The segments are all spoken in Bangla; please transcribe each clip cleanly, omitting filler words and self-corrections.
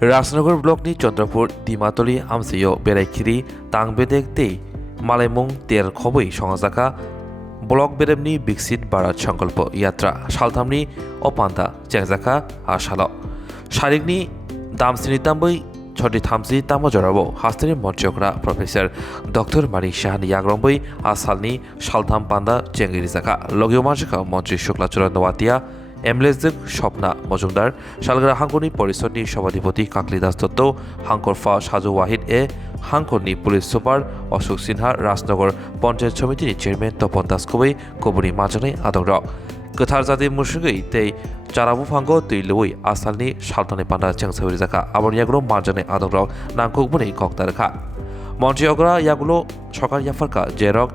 राजनगर ब्लकनि चन्द्रपुर दिमातली हामसियो बेरायखिरि तांबेदेक तै मालायमुं तेर खबै संजाखा ब्लक बेरेमनि बिकसित भारत संकल्प यात्रा सालथामनि अपान्ता चेंजाखा आसाल सारिकनि दामसिनिताम्बै छटि थामजि ताम जराबो हास्तेनि मन्त्रियकरा प्रफेसर डक्टर मानिक साहानि याग्रंबै आसालनि सालथाम पान्दा चेंगिरिजाखा लगियो मानसिखा मन्त्रि शुक्लाचरण नवातिया एमलेजक स्वप्ना मजुमदार सालग्रा हांखरनि परिषदनि सभाधिपति काकली दास दत्त हांखर फा साजु वाहिद हांखरनि पुलिस सुपार अशोक सिन्हा राजनगर पञ्चायत समितिनि चेयरमेन तपन दास खुबै कबुनि माजनै आदंरक गोथार जाति मुसुगै तै चाराबु फांगो तैलुइ आसालनि सालथानि पान्दा चेंसावरि जाखा आबरनियाग्रो माजनै आदंरक नांखुकबुनि कक्तारखा मन्त्रियकरा यागुलो सरकार याफारका जेरक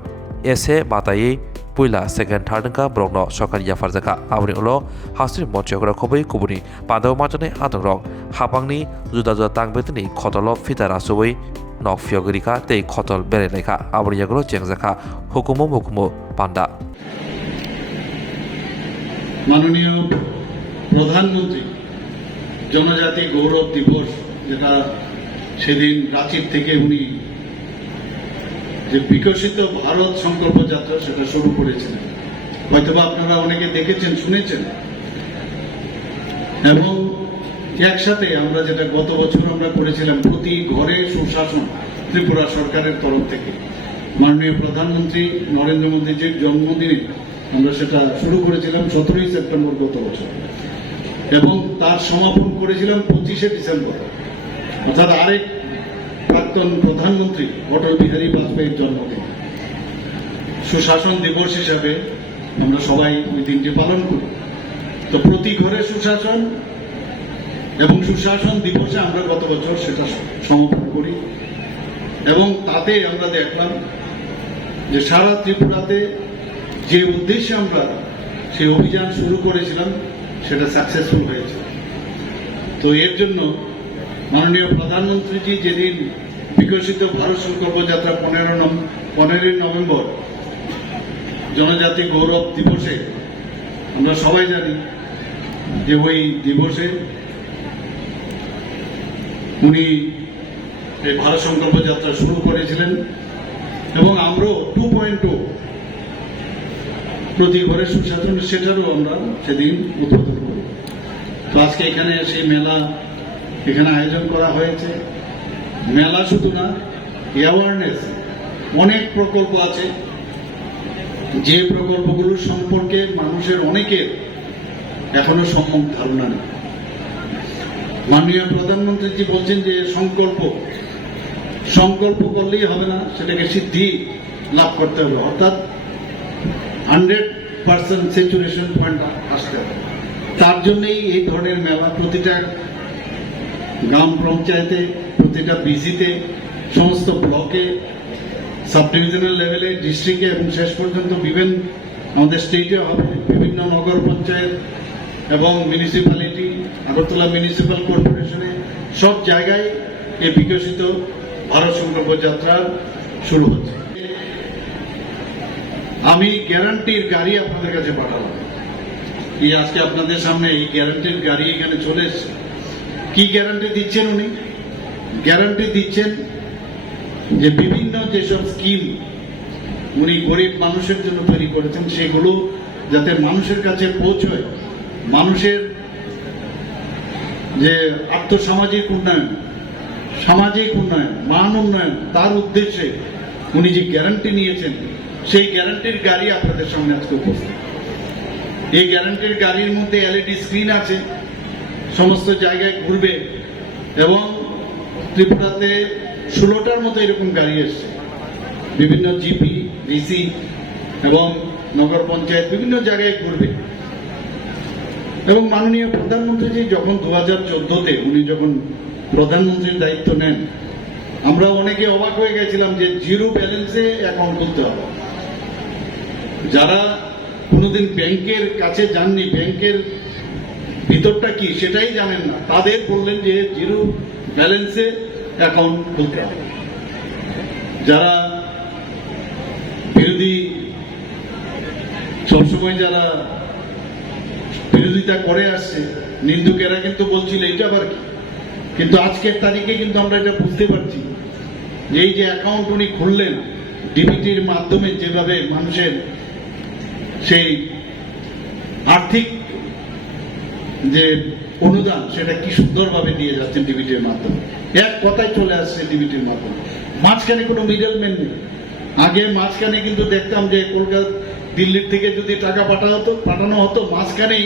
एसे बातायै पुइला सेकेन्ड थार्डका ब्रग्न सरकारी याफार जाखा आबनि उलो हास्रि मन्त्रियकरा खबै कुबुनि पादाव माजनै आदंरक हापांनि जुदा जुदा तांबेतनि खतल फिता रासुबै नकफियगरिका तै खतल बेरेनायखा आबनि याग्रो चेंजाखा हुकुमु पान्दा माननीय प्रधानमंत्री जनजाति गौरव दिवस যেটা সেদিন রাঁচির থেকে উনি যে বিকশিত ভারত সংকল্প যাত্রা সেটা শুরু করেছিলেন হয়তোবা আপনারা অনেকে দেখেছেন শুনেছেন এবং একসাথে আমরা যেটা গত বছর আমরা করেছিলাম প্রতি ঘরে সুশাসন ত্রিপুরা সরকারের তরফ থেকে মাননীয় প্রধানমন্ত্রী নরেন্দ্র মোদীজির জন্মদিনে আমরা সেটা শুরু করেছিলাম 17 সেপ্টেম্বর গত বছর এবং তার সমাপন করেছিলাম 25 ডিসেম্বর অর্থাৎ আরেক প্রাক্তন প্রধানমন্ত্রী অটল বিহারী বাজপেয়ীর জন্মদিন সুশাসন দিবস হিসাবে আমরা সবাই ওই দিনটি পালন করি তো প্রতি ঘরে সুশাসন এবং সুশাসন দিবসে আমরা গত বছর সেটা সমাপন করি এবং তাতে আমরা দেখলাম যে সারা ত্রিপুরাতে যে উদ্দেশ্যে আমরা সেই অভিযান শুরু করেছিলাম সেটা সাকসেসফুল হয়েছে তো এর জন্য মাননীয় প্রধানমন্ত্রীজি যেদিন বিকশিত ভারত সংকল্প যাত্রা 15 নভেম্বর জনজাতি গৌরব দিবসে আমরা সবাই জানি যে ওই দিবসে উনি এই ভারত সংকল্প যাত্রা শুরু করেছিলেন এবং আমরাও 2.2 প্রতি ঘরে সুশাসন সেটারও আমরা সেদিন উদ্বোধন করি তো আজকে এখানে সেই মেলা এখানে আয়োজন করা হয়েছে মেলা শুধু না অ্যাওয়ারনেস অনেক প্রকল্প আছে যে প্রকল্পগুলো সম্পর্কে মানুষের অনেকের এখনো সম্যক ধারণা নেই মাননীয় প্রধানমন্ত্রীজি বলছেন যে সংকল্প করলেই হবে না সেটাকে সিদ্ধি লাভ করতে হবে অর্থাৎ 100% স্যাচুরেশন পয়েন্ট আসতে হবে তার জন্যই এই ধরনের মেলা প্রতিটা গ্রাম পঞ্চায়েতে প্রতিটা বিসিতে সমস্ত ব্লকে সাব ডিভিশনাল লেভেলে ডিস্ট্রিক্টে এবং শেষ পর্যন্ত বিভিন্ন আমাদের স্টেটে হবে বিভিন্ন নগর পঞ্চায়েত এবং মিউনিসিপ্যালিটি আগরতলা মিউনিসিপ্যাল কর্পোরেশনে সব জায়গায় এই বিকশিত ভারত সংকল্প যাত্রা শুরু হচ্ছে আমি গ্যারান্টির গাড়ি আপনাদের কাছে পাঠালাম এই আজকে আপনাদের সামনে এই গ্যারান্টির গাড়ি এখানে চলে এসছে কি গ্যারান্টি দিচ্ছেন উনি গ্যারান্টি দিচ্ছেন যে বিভিন্ন যেসব স্কিম উনি গরিব মানুষের জন্য তৈরি করেছেন সেগুলো যাতে মানুষের কাছে পৌঁছয় মানুষের যে আর্থসামাজিক উন্নয়ন সামাজিক উন্নয়ন মান উন্নয়ন তার উদ্দেশ্যে উনি যে গ্যারান্টি নিয়েছেন সেই গ্যারান্টির গাড়ি আপনাদের সামনে আজকে উপস্থিত এই গ্যারান্টির গাড়ির মধ্যে এলইডি স্ক্রিন আছে সমস্ত জায়গায় ঘুরবে এবং ত্রিপুরাতে 16টার মতো এরকম গাড়ি এসছে বিভিন্ন জিপি ডিসি এবং নগর পঞ্চায়েত বিভিন্ন জায়গায় ঘুরবে এবং মাননীয় প্রধানমন্ত্রীজি যখন 2014-তে উনি যখন প্রধানমন্ত্রীর দায়িত্ব নেন আমরা অনেকে অবাক হয়ে গেছিলাম যে জিরো ব্যালেন্সে অ্যাকাউন্ট খুলতে হবে যারা কোনোদিন ব্যাংকের কাছে যাননি ব্যাংকের ভিতরটা কি সেটাই জানেন না তাদের বললেন যে জিরো ব্যালেন্সে অ্যাকাউন্ট খুলতে হবে যারা বিরোধী সবসময় যারা বিরোধিতা করে আসছে নিন্দুকেরা কিন্তু বলছিল এটা আবার কি কিন্তু আজকের তারিখে কিন্তু আমরা এটা বুঝতে পারছি যে এই যে অ্যাকাউন্ট উনি খুললেন ডিবিটির মাধ্যমে, যেভাবে মানুষের সেই আর্থিক যে অনুদান সেটা কি সুন্দরভাবে দিয়ে যাচ্ছেন ডিবিটির মাধ্যমে, এক কথায় চলে আসছে ডিবিটির মাধ্যমে। মাঝখানে কোনো মিডলম্যান নেই। আগে মাঝখানে কিন্তু দেখতাম যে কলকাতা দিল্লির থেকে যদি টাকা পাঠানো হতো মাঝখানেই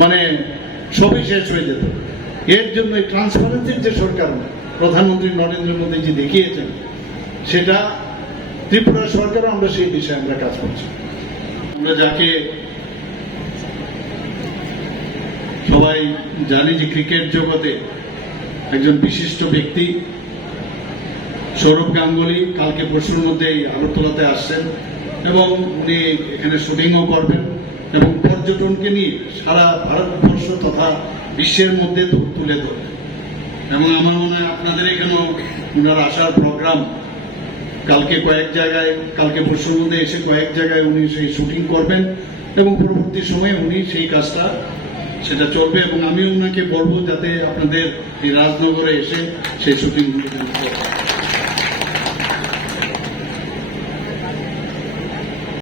মানে সবই শেষ হয়ে যেত। এর জন্য এই ট্রান্সপারেন্সির যে সরকার প্রধানমন্ত্রী নরেন্দ্র মোদীজি দেখিয়েছেন, সেটা ত্রিপুরা সরকারও আমরা সেই বিষয়ে আমরা কাজ করছি। আমরা যাকে সবাই জানি যে ক্রিকেট জগতে একজন বিশিষ্ট ব্যক্তি, সৌরভ গাঙ্গুলি, কালকে পরশুর মধ্যে এই আগরতলাতে আসছেন এবং উনি এখানে শুটিংও করবেন এবং পর্যটনকে নিয়ে সারা ভারতবর্ষ তথা বিশ্বের মধ্যে তুলে ধরবেন। এবং আমার মনে হয় আপনাদের এখানেও ওনার আসার প্রোগ্রাম, কালকে পরশুর মধ্যে এসে কয়েক জায়গায় উনি সেই শুটিং করবেন এবং পরবর্তী সময়ে উনি সেই কাজটা সেটা চলবে। এবং আমি ওনাকে বলবো যাতে আপনাদের এই রাজনগরে এসে সেই শুটিং